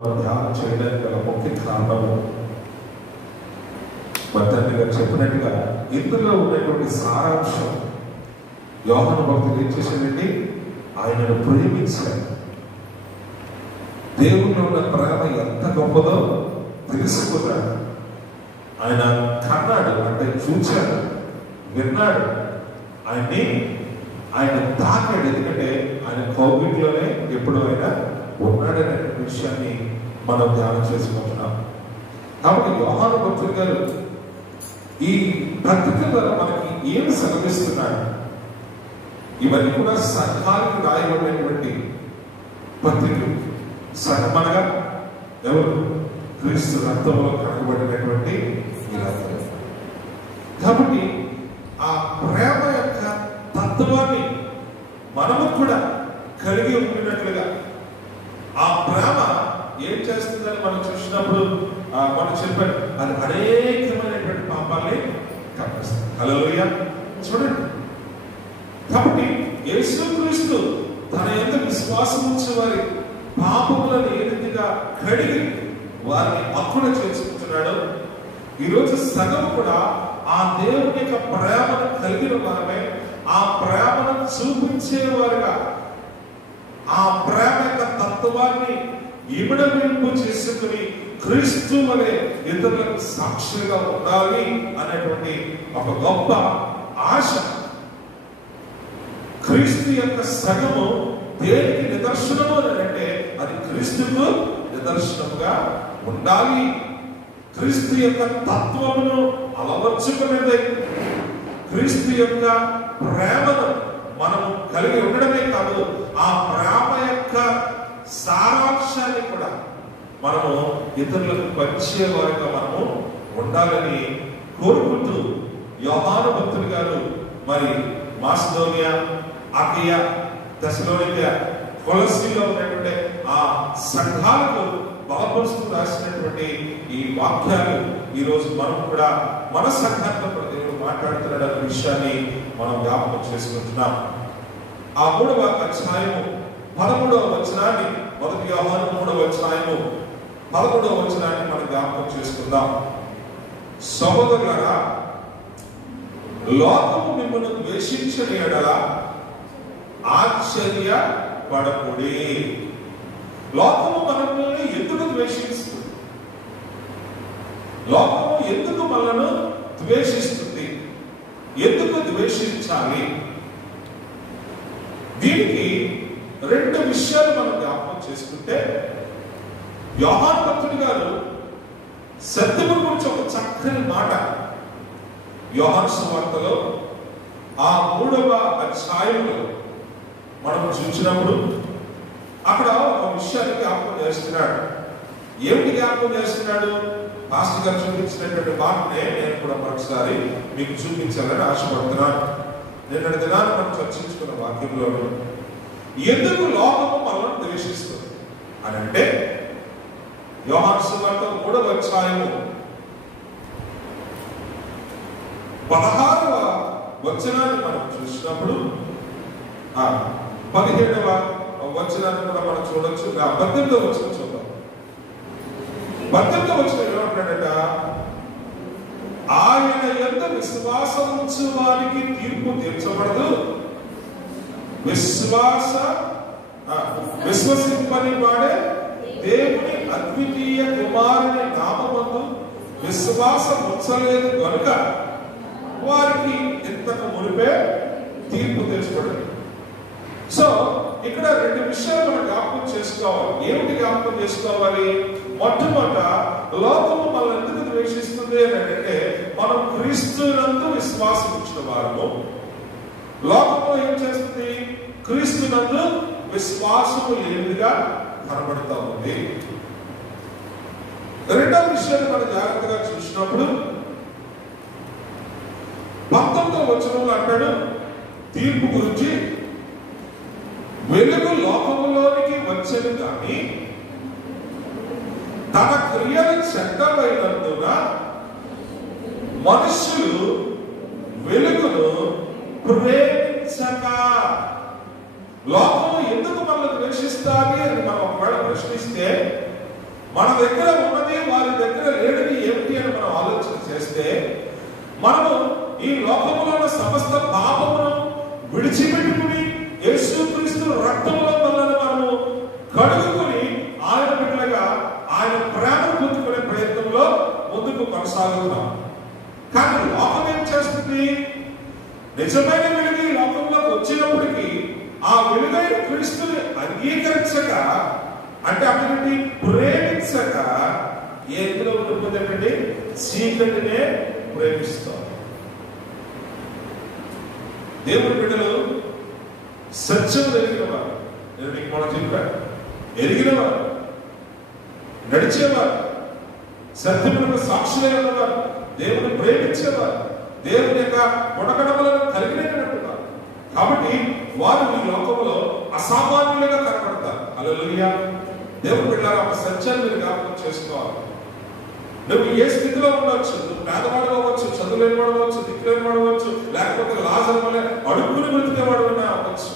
ధ్యానం చేయడానికి గల ముఖ్య కారణము తండ్రి గారు చెప్పినట్టుగా ఇందులో ఉన్నటువంటి సారాంశం యోహాను భక్తులు ఏం చేశాడండి? ఆయనను ప్రేమించాడు. దేవునిలో ఉన్న ప్రేమ ఎంత గొప్పదో తెలుసుకున్నాడు. ఆయన కన్నాడు, అంటే చూచాడు, విన్నాడు, ఆయన తాకాడు. ఎందుకంటే ఆయన కోవిడ్లోనే ఎప్పుడు ఆయన ఉన్నాడనే విషయాన్ని మనం ధ్యానం చేసుకుంటున్నాం. కాబట్టి యోహాను భక్తులు గారు ఈ పత్రిక ద్వారా మనకి ఏమి సెలవిస్తున్నాడు? ఇవన్నీ కూడా సంఘానికి రాయబడినటువంటి పత్రికలు. సంఘమనగా ఎవరు? క్రీస్తు రక్తంలో కనబడినటువంటి ఈ రక్తం. కాబట్టి ఆ ప్రేమ యొక్క తత్వాన్ని మనము కూడా కలిగి ఉండినట్లుగా, ఆ ప్రేమ ఏం చేస్తుందని మనం చూసినప్పుడు మనం చెప్పాడు, అది అనేకమైనటువంటి పాపాలని కప్పిస్తుంది. హల్లెలూయా. చూడండి, కాబట్టి యేసుక్రీస్తు తన యందు విశ్వాసం ఉంచే వారి పాపములను ఏ రీతిగా కడిగి వారిని అక్కున చేసుకుంటున్నాడు, ఈరోజు సగం కూడా ఆ దేవుని యొక్క ప్రేమను కలిగిన వారమే, ఆ ప్రేమను చూపించేవారుగా, ఆ ప్రేమ యొక్క తత్వాన్ని ఇమిడమింపు చేసుకుని క్రీస్తు వలె ఇతరులకు సాక్షిగా ఉండాలి అనేటువంటి ఒక గొప్ప ఆశ. క్రీస్తు యొక్క సగము దేనికి నిదర్శనము అని అంటే అది క్రీస్తుకు నిదర్శనముగా ఉండాలి. క్రీస్తు యొక్క తత్వమును అలవర్చుకునేది, క్రీస్తు యొక్క ప్రేమను మనము కలిగి ఉండడమే కాదు, ఆ ప్రేమ యొక్క సారాంశాన్ని కూడా మనము ఇతరులకు పంచేవారుగా మనము ఉండాలని కోరుకుంటూ యోహాను భక్తులు గారు మరి మాసిదోనియా, అకయ, తెస్సలోనిక, కొలస్సీలో ఉన్నటువంటి ఆ సంఘాలకు బలపరుస్తూ రాసినటువంటి ఈ వాక్యాలు ఈరోజు మనం కూడా మన సంఘాలతో దేవుడు మాట్లాడుతున్న విషయాన్ని మనం జ్ఞాపకం చేసుకుంటున్నాం. ఆ 3వ అధ్యాయము 13వ వచనాన్ని, 1 యోహాను 3వ అధ్యాయము 13వ వచనాన్ని మనం జ్ఞాపకం చేసుకుందాం. సహోదరులారా, లోకము మిమ్మల్ని ద్వేషించని యెడల ఆశ్చర్య పడకుడి. లోకము మనల్ని ఎందుకు ద్వేషిస్తుంది? లోకము ఎందుకు మనల్ని ద్వేషిస్తుంది? ఎందుకు ద్వేషించాలి? దీనికి 2 విషయాలు మనం జ్ఞాపకం చేసుకుంటే, యోహాను భక్తుడు గారు సత్యము గురించి ఒక చక్కని మాట యోహాను సువార్తలో ఆ 3వ అధ్యాయంలో మనం చూసినప్పుడు అక్కడ ఒక విషయాన్ని జ్ఞాపకం చేస్తున్నాడు. ఏమిటి జ్ఞాపకం చేస్తున్నాడు? పాస్టర్ గారు చూపించినటువంటి మాటనే నేను కూడా మరొకసారి మీకు చూపించాలని ఆశపడుతున్నాను. నిన్నటి దినాన్ని మనం చర్చించుకున్న వాక్యంలో ఎందుకు లోకము మనల్ని ద్వేషిస్తుంది అని అంటే, యోహాను సువార్త 3వ అధ్యాయము 16వ వచనాన్ని మనం చూసినప్పుడు 17వ వచనాన్ని కూడా మనం చూడొచ్చు. 18వ వచనం చూద్దాం. 18వ వచనం ఏమంటాడట? ఆయన యందు విశ్వాసం ఉంచు వారికి తీర్పు తీర్చబడదు, విశ్వసింపని వాడే దేవుని అద్వితీయ కుమారుని నామమందు విశ్వాసం ఉంచలేదు కనుక వారికి ఇంతకు మునిపే తీర్పు తీర్చబడింది. సో ఇక్కడ 2 విషయాలు మనం జ్ఞాపకం చేసుకోవాలి. ఏమిటి జ్ఞాపకం చేసుకోవాలి? మొట్టమొదట, లోకము మనల్ని ఎందుకు ద్వేషిస్తుంది అని అంటే, మనం క్రీస్తునందు విశ్వాసం ఉంచిన వారము. లోకము ఏం చేస్తుంది? క్రీస్తునందు విశ్వాసము లేనిదిగా కనబడుతూ ఉంది. 2వ విషయాన్ని మనం జాగ్రత్తగా చూసినప్పుడు 19వ వచనంలో అంటాడు తీర్పు గురించి, వెలుగు లోకములోనికి వచ్చేది కానీ తన క్రియలు చెడ్డమైనందున మనుషులు వెలుగును ప్రేమించక. లోకము ఎందుకు మనల్ని ద్వేషిస్తాది అని మనం ఒకవేళ ప్రశ్నిస్తే, మన దగ్గర ఉన్నది వారి దగ్గర లేనిది ఏమిటి అని మనం ఆలోచన చేస్తే, మనము ఈ లోకములో ఉన్న సమస్త పాపమును విడిచిపెట్టుకుని యేసుక్రీస్తు రక్తములో మనల్ని మనము కడుగుకొని ఆయన బిడ్డలుగా ఆయన ప్రేమ పొందుకునే ప్రయత్నంలో ముందుకు కొనసాగుతున్నాం. కానీ లోకం ఏం చేస్తుంది? నిజమైన వెలుగు ఈ లోకంలోకి వచ్చినప్పటికీ ఆ వెలుగైన క్రీస్తుని అంగీకరించక, అంటే అతనిని ప్రేమించక ఎందులో ఉండిపోతుందంటే చీకటినే ప్రేమిస్తాం. దేవుని బిడ్డలు సత్యం ఎరిగినవారు, నేను మీకు మనం చెప్పాను, ఎరిగినవారు, నడిచేవారు, సత్యములకు సాక్షులై ఉన్నవారు, దేవుని ప్రేమించేవారు, దేవుని యొక్క గుణగణములను కలిగినట్టున్నారు. కాబట్టి వారు ఈ లోకంలో అసామాన్యులుగా కనబడతారు. హల్లెలూయా. దేవుని బిడ్డలారా, ఒక సత్యాన్ని మీరు జ్ఞాపకం చేసుకోవాలి. నువ్వు ఏ స్థితిలో ఉండవచ్చు, నువ్వు పేదవాడు అవ్వచ్చు, చదువులేని వాడు అవ్వచ్చు, దిక్కులేని వాడు అవ్వచ్చు, లేకపోతే లాజరు వలె అడుక్కుని బ్రతికేవాడు అవ్వచ్చు,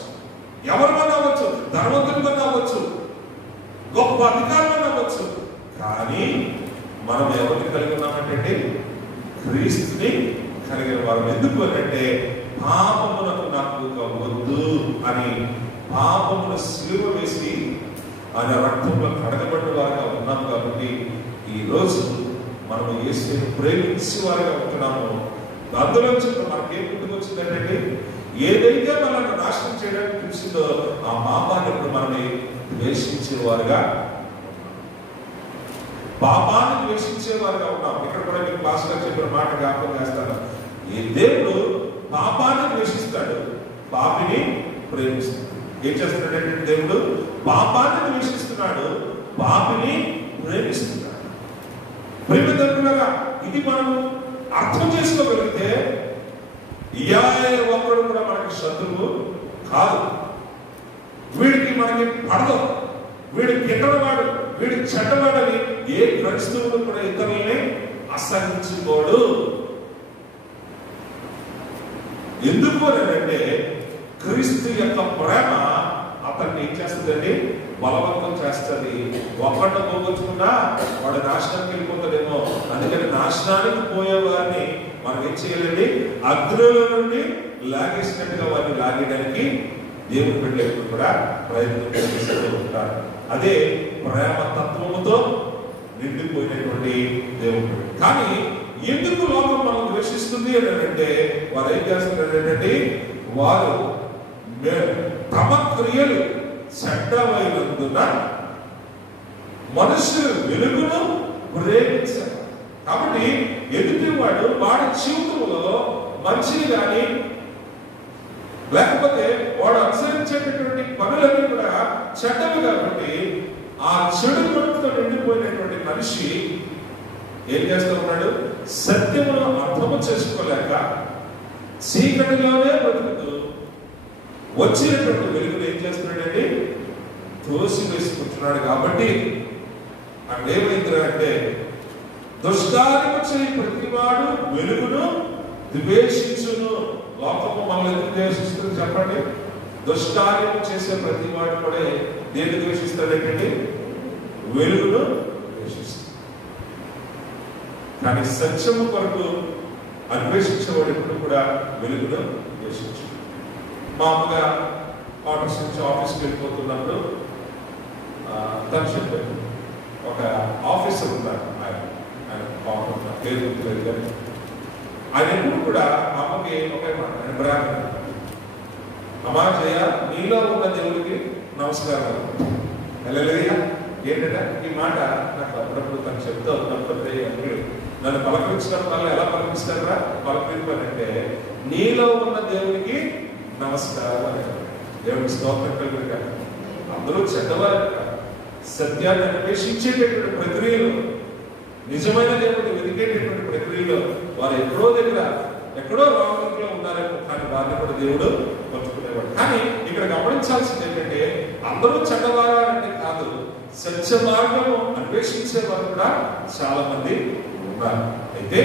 ఎవరికన్నా అవ్వచ్చు, ధనవంతుడికన్నా అవ్వచ్చు, గొప్ప అధికారులన్నా అవ్వచ్చు. కానీ మనం ఎవరిని కలిగి ఉన్నామంటే క్రీస్తుని కలిగిన వారు. ఎందుకు అంటే పాపమునకు నాకు వద్దు అని పాపమును సిలువ వేసి ఆయన రక్తంలో కడగబడిన వారిగా ఉన్నాం. కాబట్టి ఈ రోజు మనము యేసుని ప్రేమించి వారిగా ఉంటున్నాము. అందులో మనకేం గుర్తుకొచ్చిందంటే, ఏదైతే మనల్ని నాశనం చేయడానికి చూసిందో ఆ పాపాన్ని ఇప్పుడు మనల్ని ద్వేషించే వారుగా, పాపాన్ని ద్వేషించేవారుగా ఉన్నాం. ఇక్కడ కూడా మీకు క్లాస్ లో చెప్పిన మాట జ్ఞాపకం చేస్తాను. ఈ దేవుడు పాపాన్ని ద్వేషిస్తాడు, పాపిని ప్రేమిస్తాడు. ఏం చేస్తున్నాడంటే దేవుడు పాపాన్ని ద్వేషిస్తున్నాడు, పాపిని ప్రేమిస్తున్నాడు. ప్రేమిస్తున్నారా? ఇది మనం అర్థం చేసుకోగలిగితే ఒక్కడు కూడా మనకి శత్రువు కాదు. వీడికి మనకి పడదు, వీడి గిట్టడవాడు, వీడి చెడ్డవాడని ఏ క్రైస్తవుడు కూడా ఇతరులని అసహించుకోడు. ఎందుకు అంటే క్రీస్తు యొక్క ప్రేమ అతన్ని ఏం చేస్తుందండి? బలవంతం చేస్తుంది. ఒక్కడిని పోగొచ్చుకున్నా వాడు నాశనానికి వెళ్ళిపోతాడేమో, అందుకని నాశనానికి పోయే వారిని మనం ఏం చేయాలండి? అగ్నిలో నుండి లాగేసినట్టుగా వారిని లాగేయడానికి దేవుని బిడ్డలు ఎప్పుడు కూడా ప్రయత్నం చేస్తూ ఉంటారు. అదే ప్రేమ తత్వముతో నిండిపోయినటువంటి దేవుడు. కానీ ఎందుకు లోకం మనం ద్వేషిస్తుంది అని అంటే, వారు ఏం చేస్తున్నారు అంటే, వారు తమ క్రియలు చెడ్డమైనందున మనుషులు వెలుగును ప్రేమించారు. కాబట్టి ఎదుటివాడు వాడి జీవితంలో మంచిని కానీ లేకపోతే వాడు అనుసరించేటటువంటి పనులన్నీ కూడా చెడ్డలు. కాబట్టి ఆ చెడు పనులతో నిండిపోయినటువంటి మనిషి ఏం చేస్తూ ఉన్నాడు? సత్యమును అర్థము చేసుకోలేక చీకటిలోనే బ్రతుకుతూ వచ్చినటువంటి వెలుగును ఏం చేస్తున్నాడండి? తోసి వేసుకుంటున్నాడు. కాబట్టి అక్కడ ఏమైందంటే, దుష్కార్యము చేయి ప్రతివాడు వెలుగును ద్వేషించును. లోకము మనల్ని ఎందుకు ద్వేషిస్తుంది చెప్పండి? దుష్కార్యము చేసే ప్రతివాడు కూడా దేన్ని ద్వేషిస్తాడంటే వెలుగును ద్వేషిస్తాడు. కానీ సత్యము కొరకు అన్వేషించేవాడు ఎప్పుడు కూడా వెలుగును ద్వేషించు. మామూలుగా ఆఫీస్ నుంచి ఆఫీస్కి వెళ్ళిపోతున్నప్పుడు తను చెప్పారు, ఒక ఆఫీసర్ ఉన్నారు, ఆయన పేరు గుర్తులేదు కానీ ఆయన ఎప్పుడు కూడా అమ్మకి ఒకే మాట, ఆయన బ్రాహ్మణ, అమ్మా జయ నీలో ఉన్న దేవుడికి నమస్కారం. హల్లెలూయా. ఏంటంటే ఈ మాట నాకు అప్పుడప్పుడు తను చెప్తా ఉన్నప్పుడు నన్ను పలకరించినప్పుడు ఎలా పలకరిస్తారా? పలకరించాలంటే నీలో ఉన్న దేవుడికి నమస్కారం అని. దేవుడికి స్తోత్రం కలుగుగా. అందరూ చెడ్డవారు, సత్యాన్ని అన్వేషించేటటువంటి ప్రక్రియలు, నిజమైన దేవుడిని వెతికేటటువంటి ప్రక్రియలో వారు ఎక్కడో రాములో ఉన్నారేమో, కానీ వారిని కూడా దేవుడు పట్టుకునేవాడు. కానీ ఇక్కడ గమనించాల్సింది ఏంటంటే, అందరూ చెడ్డవారంటే కాదు, సత్య మార్గము అన్వేషించే వారు కూడా చాలా మంది ఉన్నారు. అయితే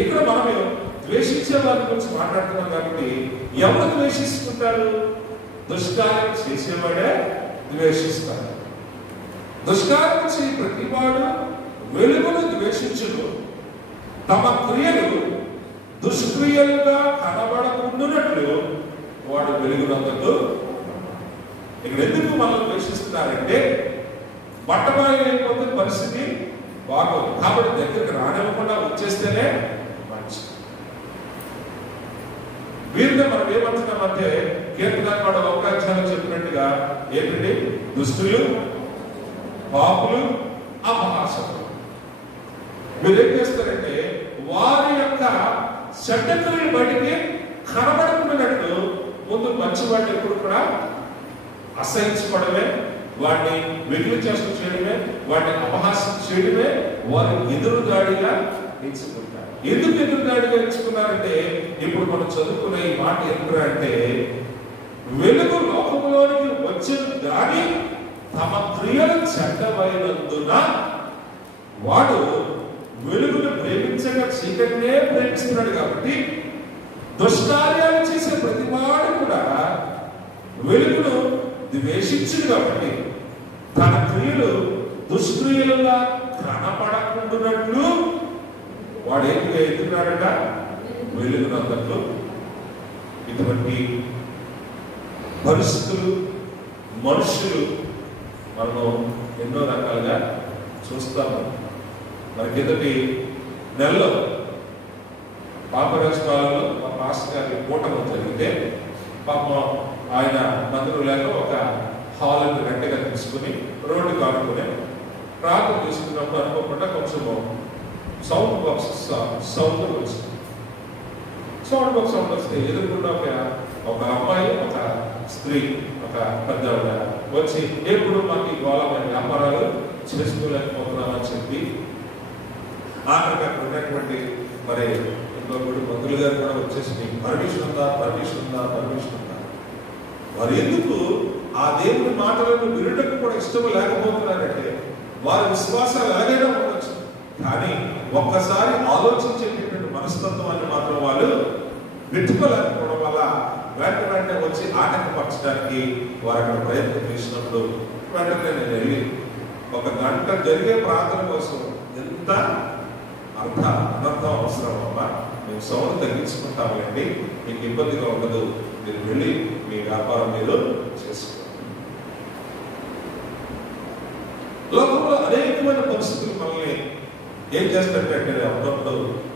ఇక్కడ మనం ద్వేషించే వారి గురించి మాట్లాడుతున్నాం. కాబట్టి ఎవరు ద్వేషిస్తుంటారు? దుష్కార్యం చేసేవాడే ద్వేషిస్తారు. దుష్కార్యం చేయి ప్రతివాడు వెలుగును ద్వేషించును, తమ క్రియలు దుష్క్రియలుగా కనబడకుండానట్లు వాడు వెలుగునందుకు. ఇక్కడ ఎందుకు మనల్ని ద్వేషిస్తున్నారంటే బట్టబయలైపోతే పరిస్థితి బాగోదు కాబట్టి దగ్గరికి రానివ్వకుండా వచ్చేస్తేనే మంచిది. వీరితో మనం ఏమంటున్నామంటే కీర్తనకారుడు ఒక అధ్యాయంలో చెప్పినట్టుగా ఏంటంటే దుష్టులు, పాపులు, అపహాసకులు. మీరు ఏం చేస్తారంటే వారి యొక్క చెడ్డక్రియలు బయటికి కనబడుకున్నట్లు ముందు మంచివాడిని ఎప్పుడు కూడా అసహించుకోవడమే, వాడిని వెగులు చేస్తూ చేయడమే, వాడిని అపహాసం చేయడమే వారు ఎదురుదాడిగా ఎంచుకుంటారు. ఎందుకు ఎదురుదాడిగా ఎంచుకున్నారంటే ఇప్పుడు మనం చదువుకునే ఈ మాట ఏంటంటే వెలుగు లోకంలోనికి వచ్చిన గాని తమ క్రియలు చెడ్డమైనందున వాడు వెలుగును ప్రేమించగా చీకటినే ప్రేమిస్తున్నాడు. కాబట్టి దుష్కార్యాలు చేసే ప్రతి వాడు కూడా వెలుగును ద్వేషించుడు కాబట్టి తన క్రియలు దుష్క్రియలుగా కనపడకుండానట్లు వాడు ఏంటిగా ఎదుగున్నాడట వెలుగునందుకు. ఇటువంటి పరిస్థితులు మనుషులు మనము ఎన్నో రకాలుగా చూస్తాము. మనకి ఎదుటి నెలలో పాపరాజపాలలో మా మాస్టర్ గారి కూటమి జరిగితే పాపం ఆయన మందులు లేక ఒక హాల్ గట్టిగా తీసుకుని రోడ్డు కానుకుని ప్రార్థన తీసుకున్నప్పుడు అనుకోకుండా కొంచెం సౌండ్ బాక్స్ సౌండ్ వచ్చింది. సౌండ్ బాక్స్ సౌండ్ వస్తే ఎదుర్కొన్న ఒక అమ్మాయి, ఒక స్త్రీ, ఒక పెద్ద వచ్చి ఎప్పుడు మాకు గోళమైన వ్యాపారాలు చేసుకోలేకపోతున్నామని చెప్పి ఆఖరికి అక్కడ ఉన్నటువంటి మరి ఇంకొకటి మంత్రులు గారు కూడా వచ్చేసి పర్మిషన్ ఉందా, పర్మిషన్ ఉందా, పర్మిషన్ ఉందా. వారు ఎందుకు ఆ దేవుని మాటలను వినడానికి కూడా ఇష్టం లేకపోతున్నారంటే వారి విశ్వాసాలు ఎలాగైనా ఉండొచ్చు, కానీ ఒక్కసారి ఆలోచించేటటువంటి మనస్తత్వాన్ని మాత్రం వాళ్ళు పెట్టుకోలేకపోవడం వల్ల వెంటనే వచ్చి ఆటంకపరచడానికి వారు అక్కడ ప్రయత్నం చేసినప్పుడు వెంటనే నేను వెళ్ళి ఒక గంట జరిగే ప్రార్థన కోసం ఎంత అనర్థం అవసరం అమ్మా, మేము సౌండ్ తగ్గించుకుంటామండి, మీకు ఇబ్బందిగా ఉండదు, మీరు వెళ్ళి మీ వ్యాపారం మీరు చేసుకోండి. లోకంలో అనేకమైన పరిస్థితులు మనల్ని ఏం చేస్తారంటే అప్పుడప్పుడు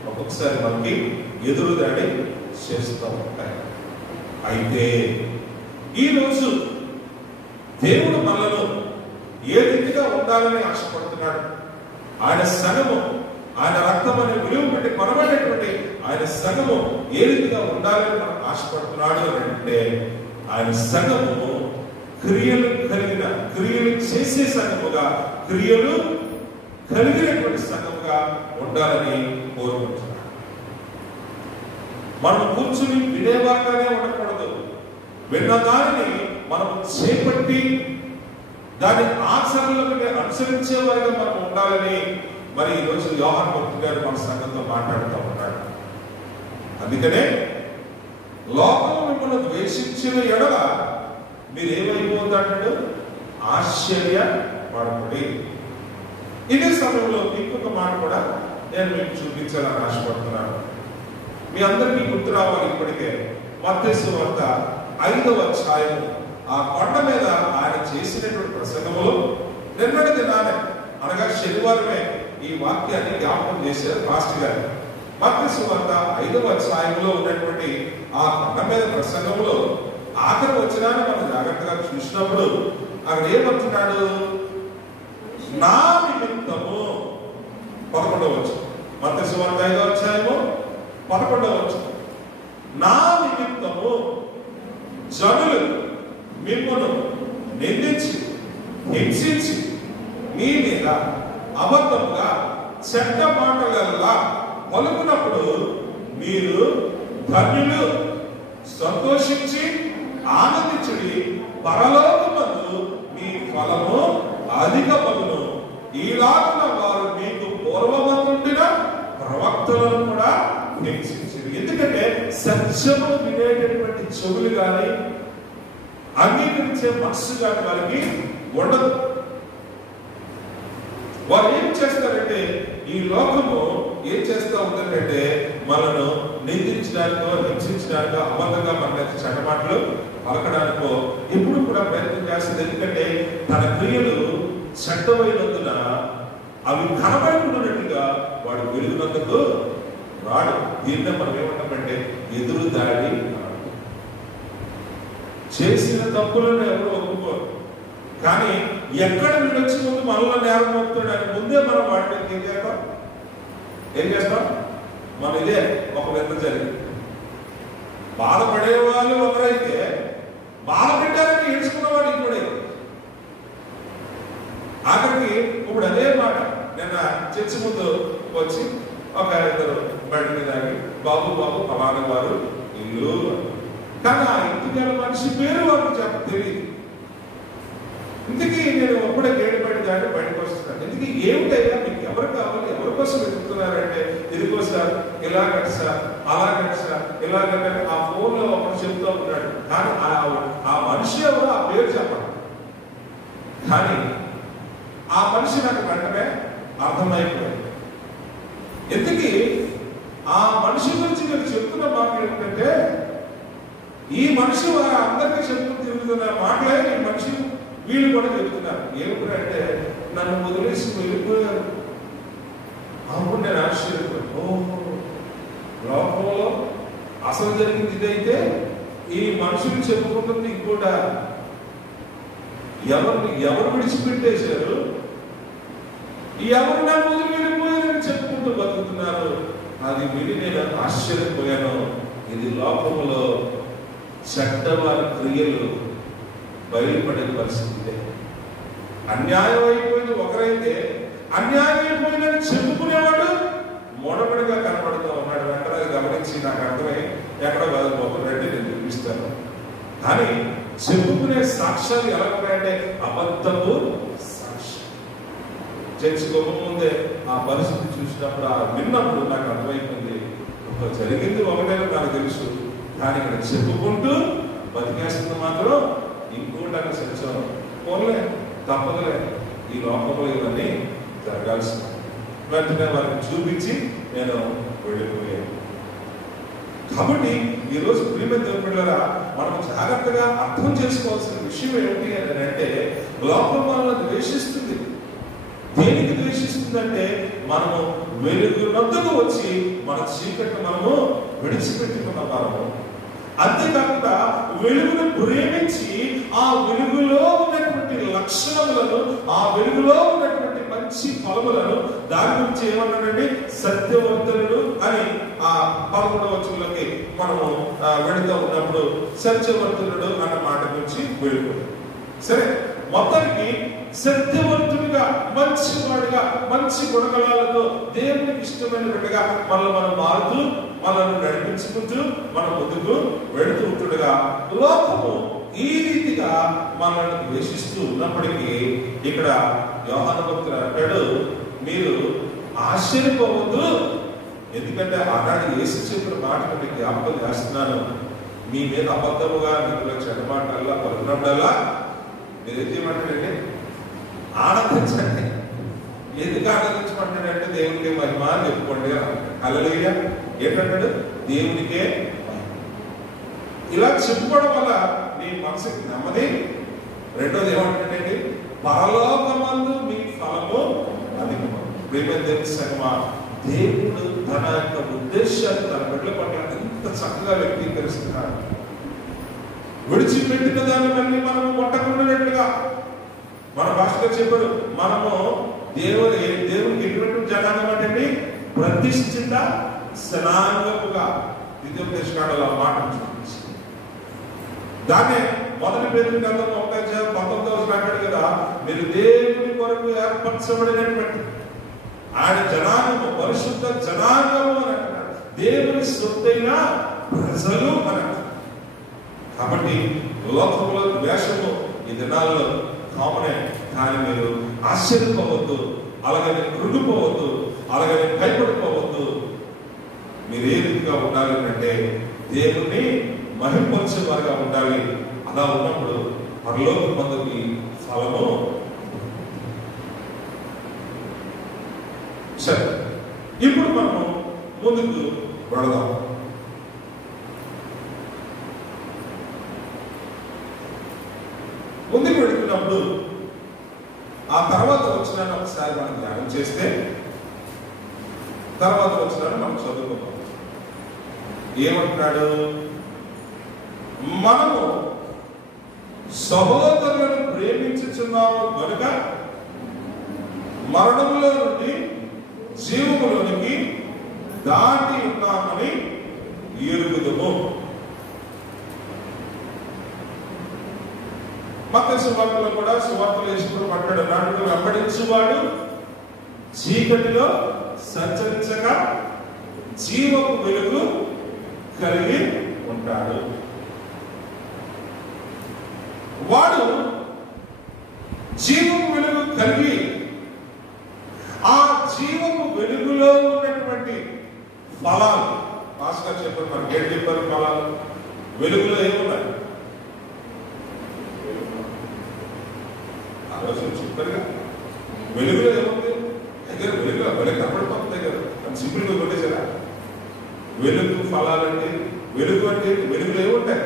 ఒక్కొక్కసారి మనకి ఎదురుదాడి చేస్తూ ఉంటాయి. అయితే ఈరోజు దేవుడు మనలను ఏ రీతిగా ఉండాలని ఆశపడుతున్నాడు, ఆయన సంఘము, ఆయన రక్తం అనే విలువ పెట్టి కొనబడేటువంటి ఆయన సంఘము ఏ రీతిగా ఉండాలని మనం ఆశపడుతున్నాడు అంటే ఆయన సంఘము క్రియలు కలిగిన, క్రియలు చేసే సంఘముగా, క్రియలు కలిగినటువంటి సంఘముగా ఉండాలని కోరుకుంటున్నాడు. మనం కూర్చుని వినేవారుగానే ఉండకూడదు, విన్న దానిని మనం చేపట్టి దాని ఆచరణలను అనుసరించేవారుగా మనం ఉండాలని మరి ఈరోజు యోహాను భక్తుడు గారు మన సంఘంతో మాట్లాడుతూ ఉన్నాడు. అందుకనే లోకం మిమ్మల్ని ద్వేషించిన ఎడల మీరు ఏమైపోతాడు, ఆశ్చర్యపడకండి. ఇదే సమయంలో ఇంకొక మాట కూడా నేను మీకు చూపించాలని ఆశపడుతున్నాను. మీ అందరికీ గుర్తు రావాలి, ఇప్పటికే మత్తయి సువార్త 5వ అధ్యాయం ఆ కొండ మీద ఆయన చేసినటువంటి ప్రసంగంలో నిన్నటి దినానే అనగా శనివారమే ఈ వాక్యాన్ని జ్ఞాపకం చేశారు పాస్టర్ గారు. మత్తయి సువార్త 5వ అధ్యాయంలో ఉన్నటువంటి ఆ కొండ మీద ప్రసంగంలో ఆఖరి వచనాన్ని మనం జాగ్రత్తగా చూసినప్పుడు అక్కడ ఏమంటున్నాడు, నా నిమిత్తము 11వ వచనం, మత్తయి సువార్త 5వ అధ్యాయము 11వ వచనం, నా నిమిత్తము జనులు మిమ్మల్ని నిందించి హింసించి మీ మీద అబద్ధముగా చెడ్డ మాటలల్లా పలుకున్నప్పుడు మీరు ధన్యులు, సంతోషించి ఆనందించుడి, పరలోకమందు మీ ఫలము అధికమగును. ఈలాగున వారు మీకు పూర్వమందుండిన ప్రవక్తలను కూడా హింసించారు. ఎందుకంటే సత్యము వినేటటువంటి చెవులు కానీ అంగీకరించే మనస్సు కానీ వారికి ఉండదు. చేస్తారంటే ఈ లోకము ఏం చేస్తా ఉందంటే మనను నిందించడానికో, హింసించడానికో, అబద్ధంగా మన చెడ్డమాటలు పలకడానికో ఎప్పుడు కూడా ప్రయత్నం చేస్తుంది. ఎందుకంటే తన క్రియలు చెడ్డమైనందున అవి కనబడుతున్నట్టుగా వాడు వెలుగునందుకు రాడు. దీన్నే మనం ఏమంటామంటే ఎదురు దాడి. చేసిన తప్పులను ఎవరు ఒప్పుకోరు, కానీ ఎక్కడ వీడొచ్చి ముందు మనలో నేరం అవుతాడు అని ముందే మనం వాటికి ఏం చేస్తాం? మన ఇదే ఒక వింత జరిగింది. బాధపడే వాళ్ళు ఒకరైతే బాధ పెట్టారని ఏడ్చుకున్నవాడు ఇంకోడే. ఆఖరికి ఇప్పుడు అదే మాట నిన్న చర్చి ముందు వచ్చి ఒక ఇద్దరు బండి మీద బాబు బాబు ఫలానా వారు ఇల్లు, కానీ ఆ ఇంటికి గల మనిషి పేరు వాళ్ళకి తెలియదు. ఇంతకీ నేను అప్పుడే గేటు బయట దాటి బయటకు వస్తున్నాను. ఇంతకీ ఏమిటయ్యా మీకు ఎవరు కావాలి, ఎవరి కోసం వెతుకుతున్నారంటే ఇదిగో సార్ ఇలాగంట సార్, అలాగంట సార్, ఇలాగంటే ఆ ఫోన్లో ఒకరు చెప్తూ ఉన్నాడు. కానీ ఆ మనిషి ఎవరు ఆ పేరు చెప్పాలి. కానీ ఆ మనిషి నాకు వెంటనే అర్థమైపోయింది. ఎందుకీ ఆ మనిషి గురించి నేను చెప్తున్న మాట ఏమిటంటే, ఈ మనిషి అందరికీ చెప్తూ తిరుగుతున్న మాటలే ఈ మనిషి వీళ్ళు కూడా చెప్తున్నారు. ఏమిటంటే నన్ను వదిలేసి వెళ్ళిపోయారు. అప్పుడు నేను ఆశ్చర్యపోయాను. ఓహో, లోకంలో అసలు జరిగింది ఇదైతే ఈ మనుషులు చెప్పుకుంటుంది ఇంకోట. ఎవరు విడిచిపెట్టేశారు, ఎవరు నన్ను వదిలి వెళ్ళిపోయారని చెప్పుకుంటూ బతుకుతున్నారు. అది విని నేను ఆశ్చర్యపోయాను. ఇది లోకంలో చెడ్డవారి క్రియలు బయలుపడే పరిస్థితి. అన్యాయం అయిపోయింది ఒకరైతే, అన్యాయం అయిపోయిందని చెప్పుకునేవాడు మొడబడిగా కనపడుతూ ఉన్నాడు. వెంటనే గమనించి నాకు అర్థమై ఎక్కడో కాదు ఒక రెడ్డి నేను చూపిస్తాను. కానీ చెప్పుకునే సాక్ష్యాలు ఎలా ఉన్నాయంటే అబద్ధపు సాక్ష్యం. చర్చకోకముందే ఆ పరిస్థితి చూసినప్పుడు, ఆ విన్నప్పుడు నాకు అర్థమైపోయింది జరిగింది ఒకటే నాకు తెలుసు, కానీ ఇక్కడ చెప్పుకుంటూ బతికేస్తుంది మాత్రం ఇంకోటి సత్యం. పోలే తప్పదులే, ఈ లోకంలో ఇవన్నీ జరగాల్సిన. వెంటనే వారికి చూపించి నేను వెళ్ళిపోయాను. కాబట్టి ఈరోజు ప్రియమైన దేవుని బిడ్డలారా, మనం జాగ్రత్తగా అర్థం చేసుకోవాల్సిన విషయం ఏమిటి అని అంటే, లోకం మనల్ని ద్వేషిస్తుంది. దేనికి ద్వేషిస్తుందంటే మనము వెలుగునందుకు వచ్చి మన చీకటిని మనము విడిచిపెట్టుకున్న వారము. అంతేకాకుండా వెలుగును ప్రేమించి ఆ వెలుగులో ఉన్నటువంటి లక్షణములను, ఆ వెలుగులో ఉన్నటువంటి మంచి ఫలములను, దాని గురించి ఏమన్నాడండి, సత్యవంతుడు అని ఆ 11వ వచనంలోకి మనము వెళుతూ ఉన్నప్పుడు సత్యవంతుడు అన్న మాట గురించి వెళ్ళిపోయాం. సరే, మొత్తానికి సత్యవంతుడిగా, మంచివాడిగా, మంచి గుణగణాలతో దేవునికి ఇష్టమైన బిడ్డగా మనల్ని మనం మారుతూ, మనల్ని నడిపించుకుంటూ మనం ముందుకు వెళుతూ ఉంటుండగా లోకము ఈ రీతిగా మనల్ని ద్వేషిస్తూ ఉన్నప్పటికీ ఇక్కడ యోహాను భక్తుడు అంటాడు, మీరు ఆశ్చర్యపోవద్దు. ఎందుకంటే ఆనాడు యేసు చెప్పిన మాటలు మీకు జ్ఞాపకం చేస్తున్నాను. మీ మీద అబద్ధముగా మీకు చెడ్డమాటల్లా పలుకున్నప్పుడల్లా మీరేం చేయమంటాడండి, ఆనందించండి. ఎందుకు ఆనందించమంటాడంటే దేవునికే మహిమ అని చెప్పుకోండి. హల్లెలూయా. ఏంటంటాడు, దేవునికే. ఇలా చెప్పుకోవడం వల్ల నీ మనసుకి నెమ్మది. రెండోది ఏమంటాడండి, పరలోకమందు మీ ఫలము అధికము. ప్రియమైన దేవుని సంగమా, దేవుడు తన యొక్క ఉద్దేశాన్ని తన బిడ్డల పట్ల ఎంత చక్కగా వ్యక్తీకరిస్తున్నాడు. విడిచిపెట్టిన దాన్ని మళ్ళీ మనము కొట్టకుండానట్లుగా మన భాషలో చెప్పాడు, మనము దేవునికి ఎటువంటి జనాంగం అంటే ప్రతిష్ఠిత జనాంగముగా ద్వితీయోపదేశకాండలో మాట చూపించి, దాన్ని మొదటి పేతురు గ్రంథం 1:19 అంటాడు కదా, మీరు దేవుని కొరకు ఏర్పరచబడినటువంటి ఆయన జనాంగము, పరిశుద్ధ జనాంగము అని అంటున్నాడు. దేవుని సొత్తైన ప్రజలు అని అంటారు. కాబట్టి లోకంలో ద్వేషము ఈ దినాల్లో కామనే. కానీ మీరు ఆశ్చర్యపోవద్దు, అలాగని కృంగిపోవద్దు, అలాగని భయపడిపోవద్దు. మీరు ఏ రీతిగా ఉండాలి అంటే దేవుణ్ణి మహింపరిచే వారిగా ఉండాలి. అలా ఉన్నప్పుడు పరలోకమందు మీ ఫలము. సరే, ఇప్పుడు మనము ముందుకు వెళదాం. ముందుకు వెళుతున్నప్పుడు ఆ తర్వాత వచ్చిన ఒకసారి మనం ధ్యానం చేస్తే, తర్వాత వచ్చిన మనం చదువుకుందాం. ఏమంటున్నాడు? మనము సహోదరులను ప్రేమించుచున్నాము కనుక మరణములో నుండి జీవములోనికి దాటి ఉన్నామని ఎరుగుదుము. మత్తయి సువార్తలో కూడా సువార్తలు యేసుప్రభు అంటాడు, నన్ను వెంబడించువాడు చీకటిలో సంచరించగా జీవపు వెలుగు కలిగి ఉంటాడు. వాడు జీవపు వెలుగు కలిగి ఆ జీవపు వెలుగులో ఉన్నటువంటి ఫలాలు, మాస్టర్ చెప్పారు, మనకి ఏం చెప్పారు? ఫలాలు వెలుగులో ఏమున్నాయి? ఆలోచన చెప్పారుగా, వెలుగులో ఏముంది? దగ్గర వెలుగులో వెలుగు కనపడుతుంది దగ్గర, అని సింపుల్గా కొట్టేసారా? వెలుగు ఫలాలంటే, వెలుగు అంటే వెలుగులో ఏముంటాయి?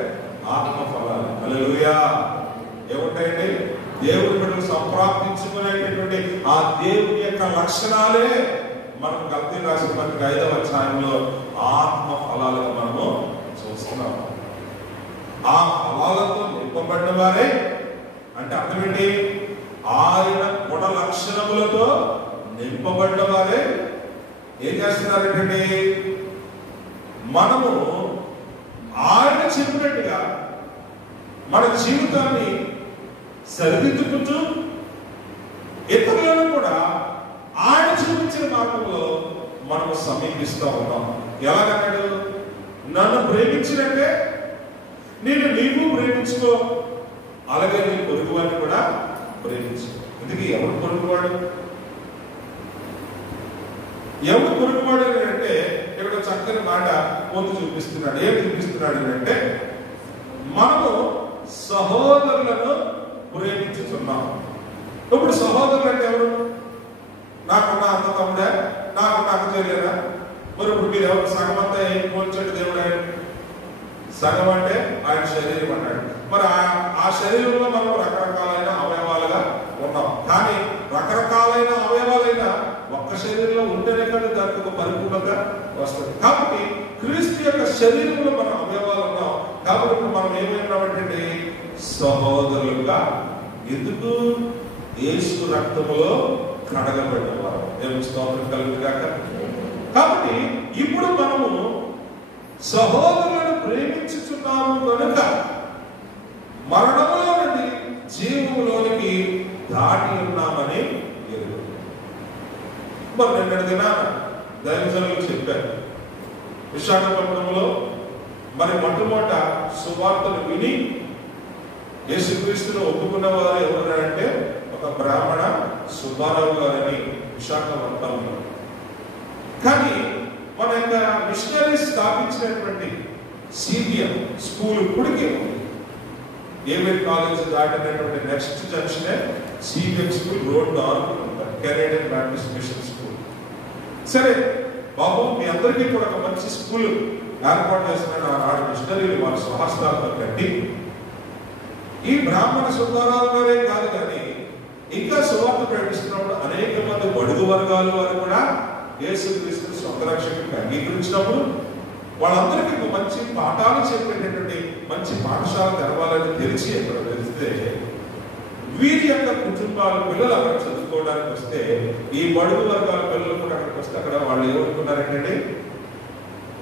ఆత్మ ఫలాలు. హల్లెలూయా! ఏముంటాయండి? దేవుడి బిడ్డలు సంప్రాప్తించుకునేటటువంటి ఆ దేవుని యొక్క లక్షణాలే మనం గల్తీ రాసిన పత్రిక 5వ అధ్యాయంలో ఆత్మ ఫలాలుగా మనము చూస్తున్నాం. ఆ ఫలాలతో నింపబడిన వారే అంటే అర్థం ఏంటి? ఆయన గుణ లక్షణములతో నింపబడిన వారే ఏం చేస్తున్నారంటే, మనము ఆయన చెప్పినట్టుగా మన జీవితాన్ని సరిదిద్దుకుంటూ ఇతరులను కూడా ఆయన చూపించిన మార్గంలో మనము సమీపిస్తూ ఉన్నాం. ఎలాగన్నాడు? నన్ను ప్రేమించినట్టే నీవు ప్రేమించుకో, అలాగే నీ పొరుగువాడిని కూడా ప్రేమించు. ఇందుకు ఎవరు పొరుగువాడు? ఎవరు పొరుగువాడు అంటే ఇక్కడ చక్కని మాట పొందు చూపిస్తున్నాడు. ఏం చూపిస్తున్నాడు అంటే, మనము సహోదరులను ప్రేమించుతున్నాం. ఇప్పుడు సహోదరులు అంటే ఎవరు? నాకున్న అన్న తమ్ముడా, నాకున్న అక్క చెల్లెలా? మరి ఇప్పుడు మీరు ఎవరు? సగం అంతా ఏం పోల్చాడు దేవుడు? సగం అంటే ఆయన శరీరం అన్నాడు. మరి ఆ శరీరంలో మనం రకరకాలైన అవయవాలుగా ఉన్నాం. కానీ రకరకాలైన అవయవాలైన ఒక్క శరీరంలో ఉంటేనే కానీ దానికి ఒక పరిపూర్ణత వస్తుంది. కాబట్టి క్రీస్తు యొక్క శరీరంలో మనం అవయవాలు ఉన్నాం. కాబట్టి ఇప్పుడు మనం ఏమైనామంటే సహోదరులుగా. ఎందుకు? యేసు రక్తములో కడగబడ్డవారు. దేవుని స్తోత్రం కలుగుగాక. కాబట్టి ఇప్పుడు మనము సహోదరులను ప్రేమించుచున్నాము కనుక మరణములో నుండి జీవములోనికి దాటి ఉన్నామని ఎరుగు. మరి నిన్నటి దినాన దైవజనులు చెప్పారు, విశాఖపట్నంలో మరి మొట్టమొదట సువార్తను విని యేసుక్రీస్తును ఒప్పుకున్న వారు ఎవరంటే ఒక బ్రాహ్మణ సుబ్బారావు గారని విశాఖపట్నంలో. కానీ మన యొక్క మిషనరీ స్థాపించినటువంటి సిబిఎం స్కూల్ ఇప్పటికీ ఏవిడ్ కాలేజ్ దాటినటువంటి నెక్స్ట్ జంక్షనే CBM school road Canadian Baptist Mission school. సరే బాబు, మీ అందరికీ కూడా ఒక మంచి స్కూల్ ఏర్పాటు చేస్తున్న ఆనాడు మిషనరీలు వాళ్ళ స్వహస్తాలతో కట్టి, ఈ బ్రాహ్మణ సుబ్బారావు గారే కాదు కానీ ఇంకా సువార్త ప్రకటిస్తున్నప్పుడు అనేక మంది బడుగు వర్గాల వారు కూడా యేసుక్రీస్తు సొంత రక్షకుడిని అంగీకరించినప్పుడు వాళ్ళందరికీ మంచి పాఠాలు చెప్పేటటువంటి మంచి పాఠశాల తెరవాలని తెలిసి అక్కడ తెలిస్తే వీరి యొక్క కుటుంబాల పిల్లలు అక్కడ చదువుకోవడానికి వస్తే, ఈ బడుగు వర్గాల పిల్లలు కూడా అక్కడికి వస్తే అక్కడ వాళ్ళు ఏమనుకున్నారంటే,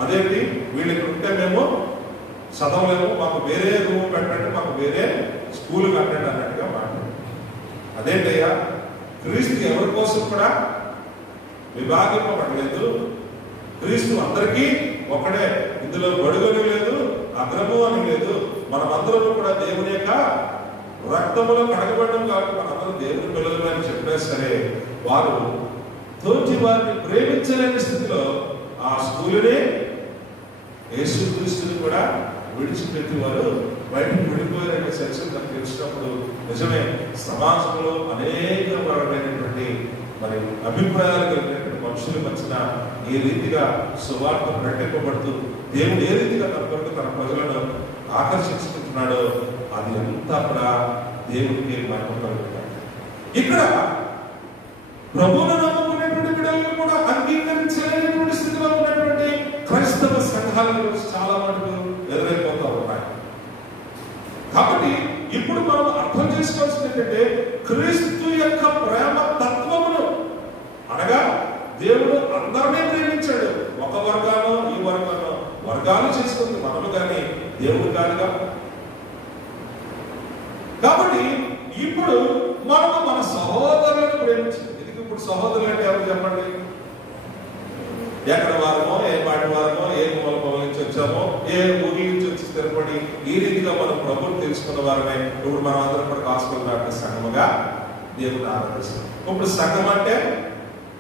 అదేంటి వీళ్ళు ఇక్కడ ఉంటే మేము చదవలేము, మాకు వేరే రూమ్ పెట్టండి, మాకు వేరే స్కూల్ కట్టండి అన్నట్టుగా మాట్లాడు. అదేంటయ్యా, క్రీస్తు ఎవరి కోసం కూడా విభాగింపబడలేదు. క్రీస్తు అందరికీ ఒకడే. ఇందులో బడుగని లేదు, అగ్రము అని లేదు. మనమందరము కూడా దేవుని యొక్క రక్తములో కడగబడడం కాబట్టి మనందరం దేవుని పిల్లలు అని చెప్పినా సరే, వారు తోటి వారిని ప్రేమించలేని స్థితిలో ఆ స్కూలునే యేసుక్రీస్తుని కూడా విడిచిపెట్టి వారు బయటకు విడిపోయారనే సత్యం నాకు తెలిసినప్పుడు నిజమే సమాజంలో అనేక పరమైనటువంటి మరి అభిప్రాయాలు కలిగినటువంటి మనుషుల మధ్యన ఏ రీతిగా సువార్త ప్రకటింపబడుతూ దేవుడు ఏ రీతిగా తన కొరకు తన ప్రజలను ఆకర్షించుకుంటున్నాడో అది అంతా కూడా దేవుడికి మహిమ కలుగుతాయి. ఇక్కడ ప్రభువును నమ్ముకునేటువంటి బిడ్డలను కూడా అంగీకరించలేనటువంటి స్థితిలో ఉన్నటువంటి క్రైస్తవ సంఘాలు చాలా మటుకు ఎదురైపోతూ ఉన్నాయి. కాబట్టి ఇప్పుడు మనం అర్థం చేసుకోవాల్సింది ఏంటంటే క్రీస్తు యొక్క ప్రేమ తత్వమును, అనగా దేవుడు అందరినీ ప్రేమించాడు. ఒక వర్గాలు ఈ వర్గాలు చేసుకుంది మనము కానీ దేవుడు కాదుగా. కాబట్టి ఇప్పుడు మనము మన సహోదరులను ప్రేమించాలి. ఎందుకు ఇప్పుడు సహోదరులు అంటే ఎవరు చెప్పండి? ఎక్కడ వారమో, ఏ పాటి వారమో, ఏ మూల నుంచి వచ్చామో, ఏ ఊరి నుంచి వచ్చి స్థిరపడి ఈ రీతిగా మనం ప్రభువుని తెలుసుకున్న వారమే ఇప్పుడు మనం అందరం కూడా కాసుకున్న సంఘముగా దేవుని ఆరాధిస్తాం. ఇప్పుడు సంఘం అంటే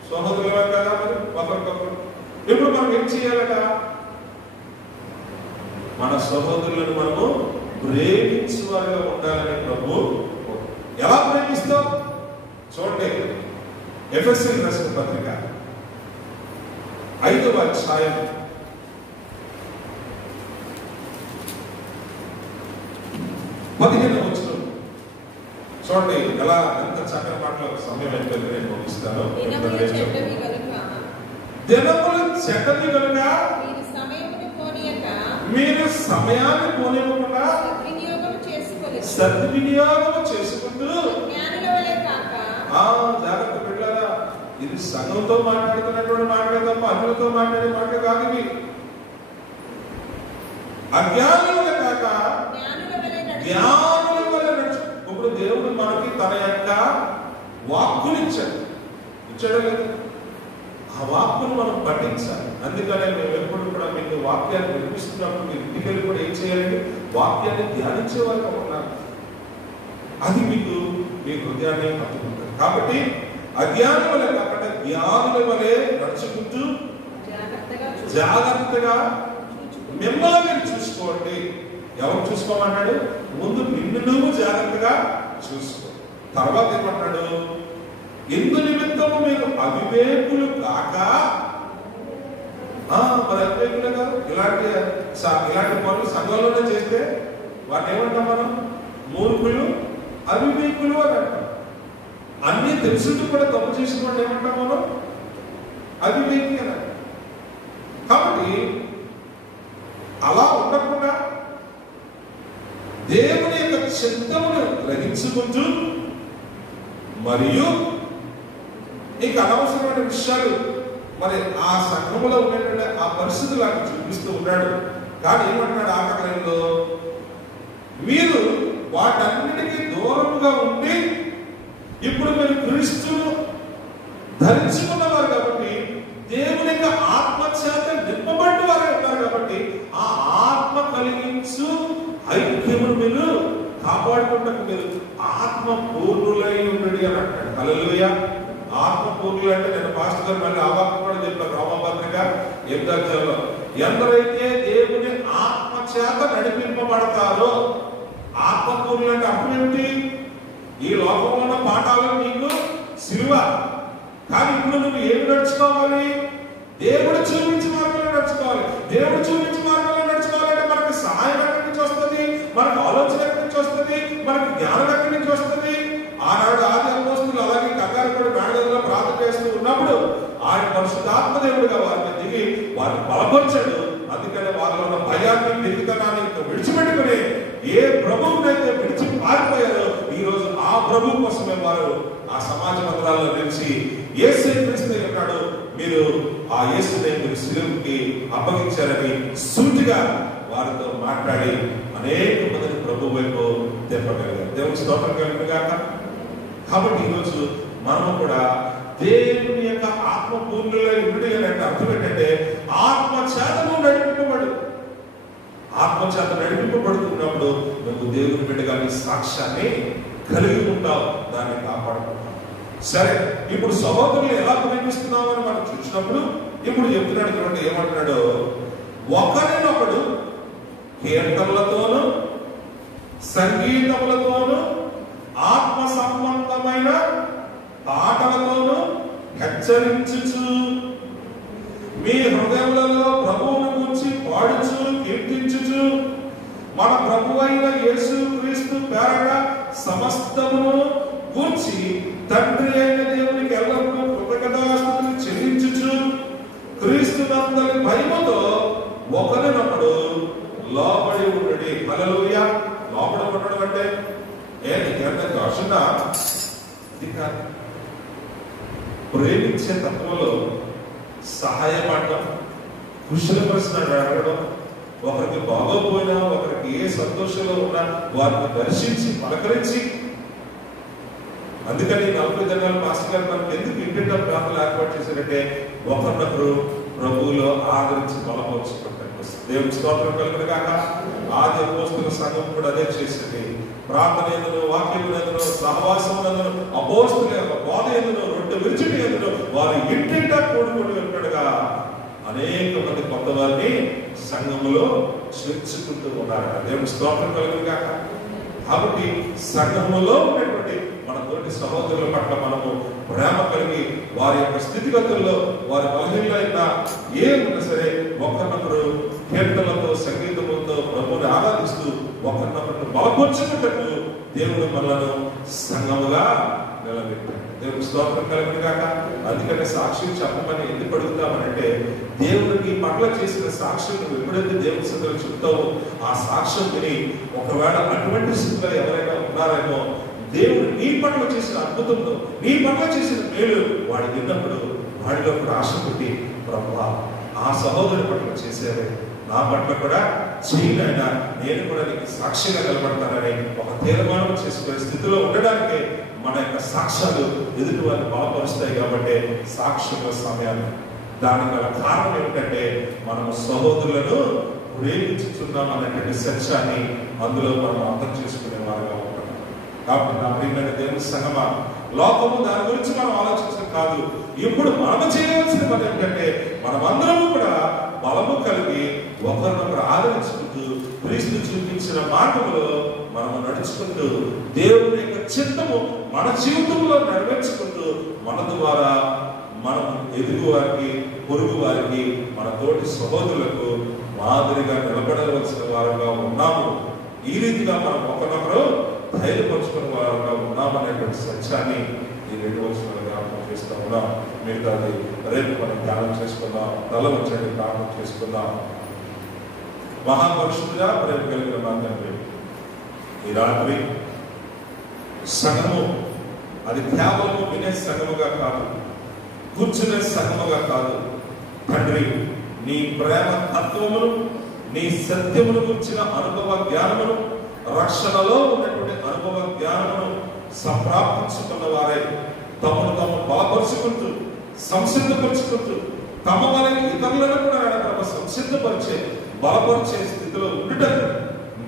సహోదరులు కదా, మరి ఒకరికొకరు. ఇప్పుడు మనం ఏం చేయాలట? మన సహోదరులను మనము ప్రేమించేవారుగా ఉండాలని ప్రభు. ఎలా ప్రేమిస్తాం చూడండి. ఎఫెసీయులకు రాసిన పత్రిక 5వ అధ్యాయం 15వ వచనం చూడండి. ఎలా ఎంత చక్కని మాటలు. సమయం అయిపోయింది, నేను ముగిస్తాను. దినములు చెడ్డవి కనుక మీరు సమయాన్ని పోనివ్వకుండా సద్వినియోగం చేసుకుంటూ జాగ్రత్త పెట్టారా. ఇది సంఘంతో మాట్లాడుతున్నటువంటి మాటలే తప్ప అన్యులతో మాట్లాడే మాటలు కాదు. ఇవి అజ్ఞానుల కాక జ్ఞానుల వల్ల నడుచు. ఇప్పుడు దేవుడు మనకి తన యొక్క వాక్కులు ఇచ్చాడు లేదు. ఆ వాక్కును మనం పఠించాలి. అందుకనే మేము ఎప్పుడు కూడా మీకు వాక్యాన్ని వినిపిస్తున్నప్పుడు మీరు ఇంటికి కూడా ఏం చేయాలంటే వాక్యాన్ని ధ్యానించే వారికి ఉన్నారు. అది మీకు మీ హృదయాన్ని పట్టుకుంటుంది. కాబట్టి అజ్ఞానుల వలె కాకుండా జ్ఞానుల వలె నడుచుకుంటూ జాగ్రత్తగా మిమ్మల్ని మీరు చూసుకోండి. ఎవరు చూసుకోమన్నాడు? ముందు నిన్ను నువ్వు జాగ్రత్తగా చూసుకో. తర్వాత ఏమన్నాడు? ఎందు నిమిత్తము మీరు అవివేకులు కాక. మరి అవివేకులే కాదు. ఇలాంటి పనులు సంఘంలోనే చేస్తే వాటిని ఏమంటాం మనం? మూర్ఖులు, అవివేకులు అని అంటాం. అన్ని తెలుసుంటూ కూడా తప్పు చేసుకోండి ఏమంటాం మనం? అవివేకి అని. కాబట్టి అలా ఉండకుండా దేవుని యొక్క చిత్తమును గ్రహించుకుంటూ మరియు నీకు అనవసరమైన విషయాలు మరి ఆ సంఘములో ఉన్నటువంటి ఆ పరిస్థితులు నాకు చూపిస్తూ ఉన్నాడు. కానీ ఏమంటున్నాడు ఆఖరిలో? మీరు వాటన్నిటికీ దూరముగా ఉండి ఇప్పుడు మీరు క్రీస్తును ధరించుకున్నవారు కాబట్టి దేవుని యొక్క ఆత్మ చేత నింపబడి వారు ఉన్నారు కాబట్టి ఆ ఆత్మ కలిగించు ఐక్యమును మీరు కాపాడుకుంటకు మీరు ఆత్మ పూర్ణులై ఉండండి అని అంటాడు. హల్లెలూయా. ఆత్మ పూర్ణులు అంటే నేను పాస్టర్ గారు మళ్ళీ ఆవాహన కూడా చెప్పాను. రోమపత్రిక 8వ అధ్యాయంలో ఎందరైతే దేవుని ఆత్మ చేత నడిపింపబడతారో. ఆత్మ పూర్ణులు అంటే అర్థం ఏమిటి? ఈ లోకంలో ఉన్న పాఠాలు నీకు సిలువ. కానీ ఇప్పుడు నువ్వు ఏమి నడుచుకోవాలి? దేవుడు చూపించి మార్గంలో నడుచుకోవాలి. దేవుడు చూపించి మార్గంలో నడుచుకోవాలంటే మనకు సహాయం ఎక్కడి నుంచి వస్తుంది? మనకు ఆలోచన ఎక్కడి నుంచి వస్తుంది? మనకు జ్ఞానం ఎక్కడి నుంచి వస్తుంది? ఆనాడు ఆది అపోస్తులు అలాగే కంగారు కూడా మేడగదిలో ప్రార్థన చేస్తూ ఉన్నప్పుడు ఆయన పరిశుద్ధాత్మ దేవుడిగా వారిని దిగి వారిని బలపరిచాడు. అందుకనే వారిలో ఉన్న భయాన్ని, వెతికనాన్ని విడిచిపెట్టుకుని ఏ ప్రభువునైతే విడిచి పారిపోయారో ఈ రోజు ఆ ప్రభు కోసమే వారు ఆ సమాజ మందిరాల్లో నిలిచి యేసు క్రీస్తు ఉన్నాడు, మీరు ఆ యేసుని మీరు శిలువకి అప్పగించారని సూటిగా వారితో మాట్లాడి అనేక మందిని ప్రభు వైపు తెప్పగలిగారు. దేవునికి స్తోత్రం కలుగును గాక. కాబట్టి ఈరోజు మనము కూడా దేవుని యొక్క ఆత్మ పూర్ణులై ఉండి అంటే అర్థం ఏంటంటే ఆత్మ చేతను నడిపింపబడు. ఆత్మ చేత నడిపింపబడుతున్నప్పుడు నువ్వు దేవుని బిడ్డగా నీ సాక్ష్యాన్ని కలిగి ఉంటావు, దాన్ని కాపాడుకుంటావు. సరే, ఇప్పుడు సహోదరులు ఎలా ప్రేమిస్తున్నావు అని మనం చూసినప్పుడు ఇప్పుడు చెప్తున్నాడు చూడండి ఏమంటున్నాడు? ఒకరినొకడు కీర్తనలతోనూ సంగీతములతోనూ ఆత్మ సంబంధమైన పాటలతోనూ హెచ్చరించుచు మీ హృదయములలో ప్రభువును గురించి పాడుచు కీర్తించుచు మన ప్రభువైన యేసు క్రీస్తు పేరట సమస్తమును గూర్చి తండ్రి అయిన దేవునికి ఎల్లప్పుడూ కృతజ్ఞతాస్తుతులు చెల్లించుచు క్రీస్తునందరి భయముతో ఒకరినొకడు లోబడి ఉండడి. హల్లెలూయా. లోబడి ఉండడం అంటే నీకెంత కాకుండా ఇది కాదు. ప్రేమించే తత్వంలో సహాయపడడం, కుశల ప్రశ్నలు అడగడం, ఒకరికి బాగోపోయినా ఒకరికి ఏ సంతోషంలో ఉన్నా వారిని దర్శించి పలకరించి. అందుకని 40 దినాలు మాస్టర్ గారు మనకు ఎందుకు ఇంటింటా ప్రార్థనలు ఏర్పాటు చేశారంటే ఒకరినొకరు ప్రభువులో ఆదరించి బలపరుచుకుంటారు. దేవుని స్తోత్రం కలుగును గాక. ఆది అపోస్తలుల సంఘం కూడా అదే చేసింది. ప్రార్థన ఎందును, వాక్యం ఎందును, సహవాసం ఎందును, అపోస్తలుల యొక్క బోధ ఎందును, రొట్టె విరుచుట ఎందును వారు ఇంటింటా కూడుకొని ఉంటాడుగా అనేక మంది కొత్త వారిని సంఘములో చేర్చుకుంటూ ఉన్నారు. దేవుని స్తోత్రం కలుగును గాక. కాబట్టి సంఘములో ఉన్నటువంటి మన తోటి సహోదరుల పట్ల మనము ప్రేమ కలిగి వారి యొక్క స్థితిగతుల్లో వారి బలహీనైనా ఏమున్నా సరే ఒకరినొకరు కీర్తనలతో సంగీతములతో ప్రభువుని ఆరాధిస్తూ ఒకరినొకరు బలపరుచుకున్నట్టు దేవుడు మనలను సంఘముగా నిలబెట్టాడు. దేవుడు స్తోత్రం కలుగును గాక. అందుకనే సాక్ష్యం చెప్పమని ఎందుకు అడుగుతామనంటే దేవుడికి పట్ల చేసిన సాక్ష్యం నువ్వు ఎప్పుడైతే దేవుని స్థితిలో చెప్తావో ఆ సాక్ష్యం విని ఒకవేళ అటువంటి స్థితిలో ఎవరైనా ఉన్నారేమో దేవుడు నీ పట్ల చేసిన అద్భుతంలో నీ పట్ల చేసిన మేలు వాడు విన్నప్పుడు వాడిలో కూడా ఆశ పుట్టి ప్రభువా ఆ సహోదరు పట్ల చేసేదే నా పట్ల కూడా చేయనైనా నేను కూడా నీకు సాక్షిగా నిలబడతానని ఒక తీర్మానం చేసుకునే స్థితిలో ఉండడానికే మన యొక్క సాక్ష్యాలు ఎదుటి వారిని బలపరుస్తాయి. కాబట్టి సాక్ష్యంలో సమయాలు దానికి గల కారణం ఏమిటంటే మనము సహోదరులను ప్రేమించుతున్నాం అనేటువంటి సత్యాన్ని అందులో మనం అర్థం చేసుకునే వారుగా ఉంటాం. కాబట్టి నా ప్రియమైన దేవుని సంగమా, లోకము దాని గురించి మనం ఆలోచించడం కాదు. ఇప్పుడు మనం చేయవలసిన పని ఏంటంటే మనమందరము కూడా బలము కలిగి ఒకరినొకరు ఆదరించుకుంటూ క్రీస్తు చూపించిన మార్గంలో మనము నడుచుకుంటూ దేవుని యొక్క చిత్తము మన జీవితంలో నెరవేర్చుకుంటూ మన ద్వారా మనం ఎదుగు వారికి, పొరుగు వారికి, మన తోటి సహోదరులకు మాదిరిగా నిలబడవలసిన వారుగా ఉన్నాము. ఈ రీతిగా మనం ఒకరినొకరు ధైర్యపరుచుకున్న వారుగా ఉన్నామనేటువంటి సత్యాన్ని ఈ 2 వచనాలు జ్ఞాపకం చేస్తూ ఉన్నాం. మిగతాది రేపు మనం ధ్యానం చేసుకుందాం. తల వచ్చండి, ప్రార్థన చేసుకుందాం. మహాపరుషుడిగా ప్రేమ కలిగిన మా తండ్రి, ఈ రాత్రి సంఘము అది కేవలము వినే సంఘముగా కాదు, కూర్చునే సంఘముగా కాదు తండ్రి, నీ ప్రేమ తత్వమును, నీ సత్యమును గురించిన అనుభవ జ్ఞానమును, రక్షణలో ఉన్నటువంటి అనుభవ జ్ఞానమును సంప్రాప్తించుకున్న వారే తమను తాము బలపరుచుకుంటూ సంసిద్ధపరుచుకుంటూ తమ వలన ఇతరులను కూడా తమ సంసిద్ధపరిచే బలపరిచే స్థితిలో ఉండటం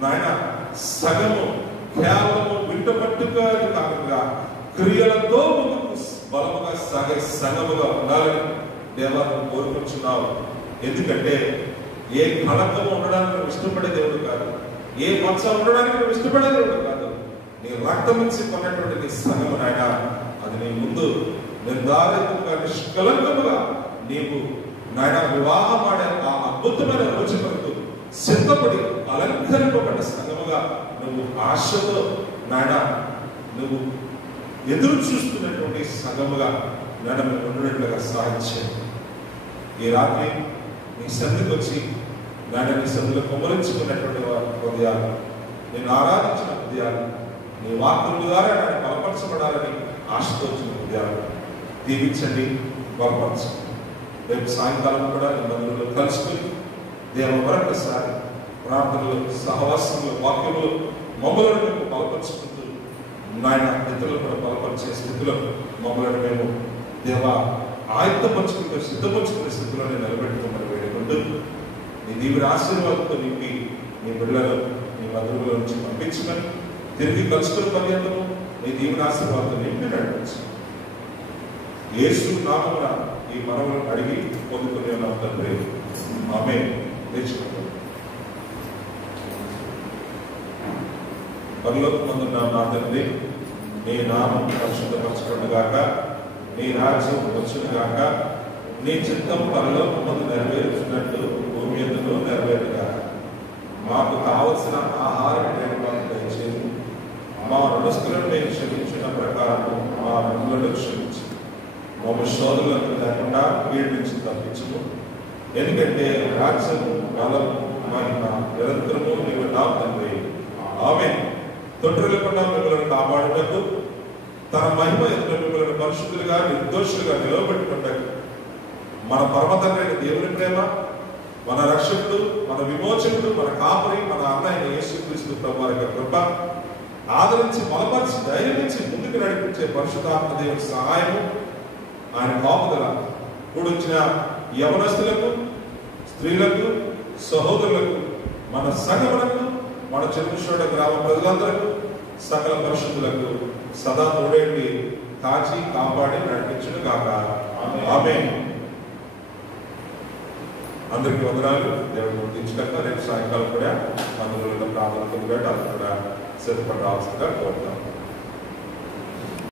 నాయన సగము కేవలము వింటపట్టుగా కాకుండా క్రియలతో ముందుకు బలముగా సాగే సంఘముగా ఉండాలని దేవాలను కోరుకుంటున్నావు. ఎందుకంటే ఏ కళంకము ఉండడానికి నువ్వు ఇష్టపడే దేవుడు కాదు, ఏ మచ్చ ఉండడానికి నువ్వు ఇష్టపడే దేవుడు కాదు. నీ రక్తం ఇచ్చి కొన్నటువంటి నీ సంఘము నాయన, అది నీ ముందు నిర్ధారితంగా నిష్కలంకముగా నీవు నాయన వివాహం ఆడే ఆ అద్భుతమైన రోజు వరకు సిద్ధపడి అలంకరింపబడ్డ సంఘముగా నువ్వు ఆశతో నాయన నువ్వు ఎదురు చూస్తున్నటువంటి సంఘముగా నాయన మేము ఉండేట్లుగా సాధించాను. ఈ రాత్రి నీ సన్నిధికి వచ్చి నాయన నీ సన్నిధిలో కుమరించుకున్నటువంటి హృదయాలు, నేను ఆరాధించిన హృదయాలు, నీ వాక్కుల ద్వారా నన్ను బలపరచబడాలని ఆశతో వచ్చిన హృదయాలు దీవించండి, బలపరచండి. రేపు సాయంకాలం కూడా నీ మందిరంలో కలుసుకుని దేవ మరొకసారి ప్రార్థనలు, సహవాసంలో, వాక్యంలో మమ్మలను మేము బలపరుచుకుంటూ నాయన ఇతరులు కూడా బలపరిచే స్థితిలో మమ్మల్ని మేము దేవ ఆయుధపరుచుకుంటూ సిద్ధపరుచుకునే స్థితిలోనే నిలబెట్టుకోమని వేడుకుంటూ నీ దీవుడి ఆశీర్వాదంతో నింపి నీ బిడ్డలను నీ మందిరంలో నుంచి పంపించమని తిరిగి కలుసుకుని పర్యంతము నీ దీవుడి ఆశీర్వాదంతో నింపి నడిపించు. యేసు నామమున ఈ మనవులను అడిగి పొందుకునే తండ్రి, ఆమేన్. తెచ్చుకుంటాం. పరలోకమందున్న నా తండ్రి, నీ నామం పరిశుద్ధపరచబడును గాక, నీ రాజ్యం వచ్చును గాక, నీ చిత్తం పరలోకమందు నెరవేర్చినట్లు భూమి యందును నెరవేరుగా. మాకు కావలసిన ఆహారం నేడు మాకు దయచేసి, మా రుణస్థులను మేము క్షమించిన ప్రకారం మా రుణులను క్షమించి, మమ్మ శోధనలకు లేకుండా వీడి నుంచి తప్పించుము. ఎందుకంటే రాజ్యం, బలం, మహిమ నిరంతరము నీవు నా తండ్రి. ఆమేన్. తొట్టిల్లకుండా మిమ్మల్ని కాపాడుటకు, తన మహిమ ఎదుట మిమ్మల్ని పరిశుద్ధులుగా నిర్దోషులుగా నిలవబెట్టుకుంటకు మన పరమ తండ్రి అయిన దేవుని ప్రేమ, మన రక్షకుడు, మన విమోచకుడు, మన కాపరి, మన అన్నయ్య యేసుక్రీస్తు ప్రభువు యొక్క కృప, ఆదరించి బలపరిచి ధైర్యించి ముందుకు నడిపించే పరిశుద్ధాత్మ దేవుని సహాయము, ఆయన కాపుదల కూడొచ్చిన యవనస్తులకు, స్త్రీలకు, సహోదరులకు, మన సంఘములకు, మన చెరుకుషోడ గ్రామ ప్రజలందరకు, సకల పరిశుద్ధులకు సదా తోడేండి కాచి కాపాడి నడిపించును గాక. ఆమేన్. అందరికీ వందనాలు. దేవుడు గుర్తించగలక రేపు సాయంకాలం కూడా 10 ప్రార్థనకు కూడా సిద్ధపడాల్సిందిగా కోరుతాం.